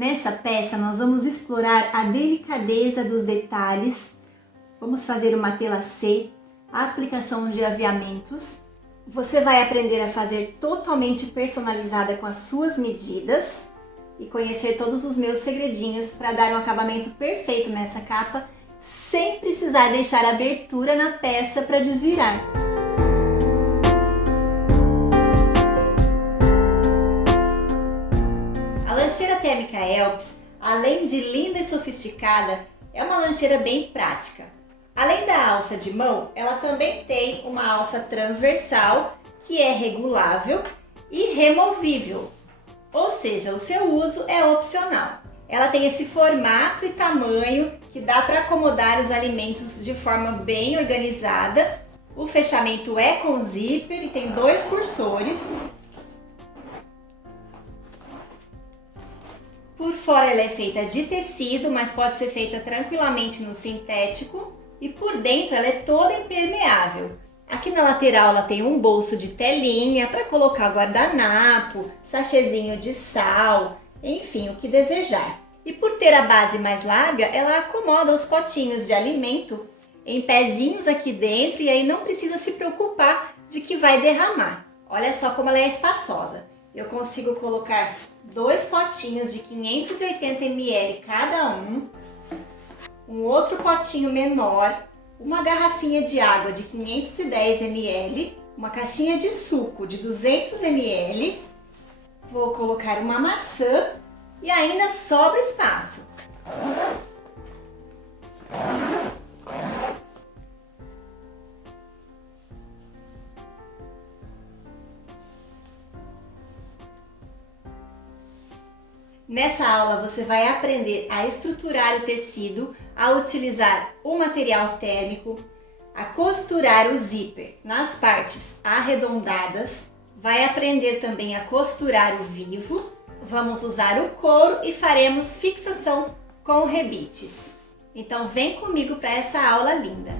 Nessa peça nós vamos explorar a delicadeza dos detalhes, vamos fazer uma tela C, a aplicação de aviamentos. Você vai aprender a fazer totalmente personalizada com as suas medidas e conhecer todos os meus segredinhos para dar um acabamento perfeito nessa capa, sem precisar deixar abertura na peça para desvirar. A lancheira térmica Elps, além de linda e sofisticada, é uma lancheira bem prática. Além da alça de mão, ela também tem uma alça transversal que é regulável e removível, ou seja, o seu uso é opcional. Ela tem esse formato e tamanho que dá para acomodar os alimentos de forma bem organizada. O fechamento é com zíper e tem 2 cursores. Por fora ela é feita de tecido, mas pode ser feita tranquilamente no sintético. E por dentro ela é toda impermeável. Aqui na lateral ela tem um bolso de telinha para colocar guardanapo, sachêzinho de sal, enfim, o que desejar. E por ter a base mais larga, ela acomoda os potinhos de alimento em pezinhos aqui dentro e aí não precisa se preocupar de que vai derramar. Olha só como ela é espaçosa. Eu consigo colocar 2 potinhos de 580 ml cada um outro potinho menor, uma garrafinha de água de 510 ml, uma caixinha de suco de 200 ml, vou colocar uma maçã e ainda sobra espaço. Nessa aula você vai aprender a estruturar o tecido, a utilizar o material térmico, a costurar o zíper nas partes arredondadas, vai aprender também a costurar o vivo, vamos usar o couro e faremos fixação com rebites. Então vem comigo para essa aula linda!